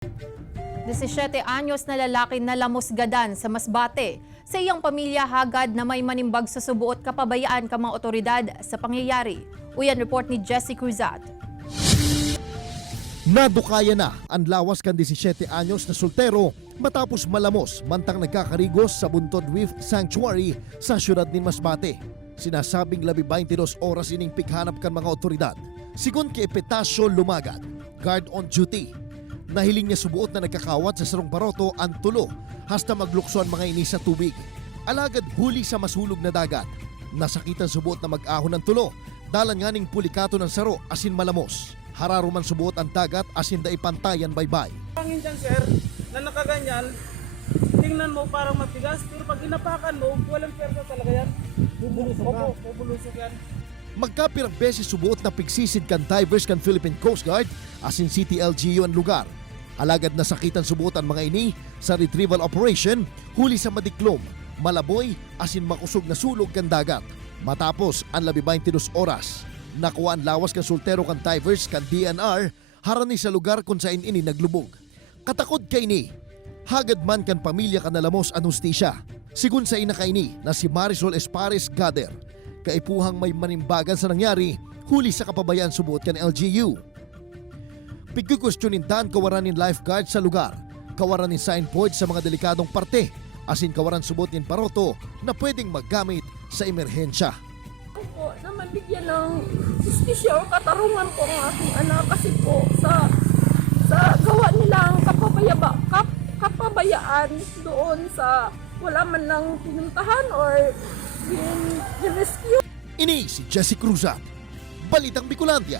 17 anyos na lalaki na lamusgadan sa Masbate. Sa iyang pamilya hagad na may manimbag sa subuot kapabayaan ka mga otoridad sa pangyayari. Uyan report ni Jessie Cruzat. Nadukaya na ang lawas kan 17 anyos na soltero matapos malamos mantang nagkakarigos sa Buntod Reef Sanctuary sa siyudad ni Masbate. Sinasabing 22 oras ining pikhanap kan mga otoridad. Sigon kay Epitasio Lumagad, guard on duty. Nahiling niya subuot na nagkakawat sa sarong baroto ang tulo hasta maglukso ang mga ini sa tubig. Alagad huli sa masulog na dagat. Nasakitan subuot na mag-ahon ng tulo. Dalan nga ning pulikato ng saro asin malamos. Hararuman subuot ang dagat asin daipantayan baybay. Pangin dyan sir, na nakaganyan, tingnan mo parang matigas, pero pag inapakan mo, walang persa talaga yan. Bubulusok yan. Magkapirang beses subuot na pigsisid kan divers kan Philippine Coast Guard asin City LGU ang lugar. Alagad nasakitan subuot ang mga ini sa retrieval operation huli sa madiklom, malaboy asin makusog na sulog kan dagat. Matapos ang 22 oras, nakuha ang lawas kan soltero kan divers kan DNR harani sa lugar kung saan ini naglubog. Katakod kay ni, hagad man kan pamilya kan nalamos ang hustisya. Sigun sa ina kay ni na si Marisol Espares Gader, kaipuhang may manimbagan sa nangyari huli sa kapabayaan subuot kan LGU. Pigkukwestiyonin dan kawaranin lifeguard sa lugar, kawaranin signboard sa mga delikadong parte, asin kawaran subot nin paroto na pwedeng maggamit sa emerhensya. Po, na mabigyan ng justisya o katarungan ko ang aking anak kasi po sa gawa nilang kapabayaan doon sa wala man lang pinuntahan or rescue. Ini si Jessie Cruzat, Balitang Bicolandia.